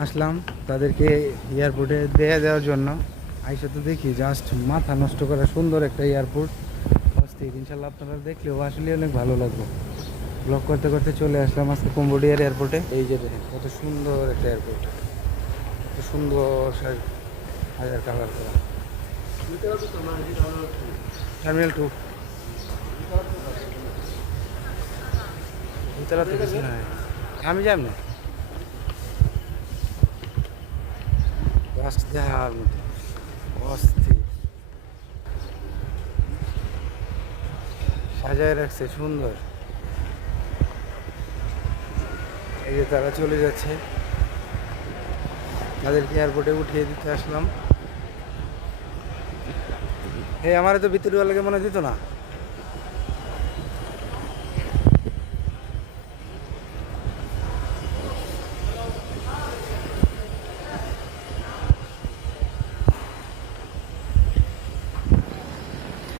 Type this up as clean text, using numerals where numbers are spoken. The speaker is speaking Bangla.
আসলাম তাদেরকে এয়ারপোর্টে দেওয়ার জন্য। আইসা তো দেখি জাস্ট মাথা নষ্ট করা সুন্দর একটা এয়ারপোর্ট, অস্থির। ইনশাল্লাহ আপনারা দেখলেও আসলে অনেক ভালো লাগবে। ব্লগ করতে করতে চলে আসলাম আজকে কম্বোডিয়ার এয়ারপোর্টে। এই যে দেখেন কত সুন্দর একটা এয়ারপোর্ট, কত সুন্দর হাজার কালার করা। টার্মিনাল 2 ভিতরে থেকে কিছু নাই, আমি যাই না জাস্ট দেখার মতো অস্থির সাজায় রাখছে সুন্দর। এই যে তারা চলে যাচ্ছে, তাদেরকে এয়ারপোর্টে উঠিয়ে দিতে আসলাম। এই আমার তো ভিতরে লাগে মনে দিত না।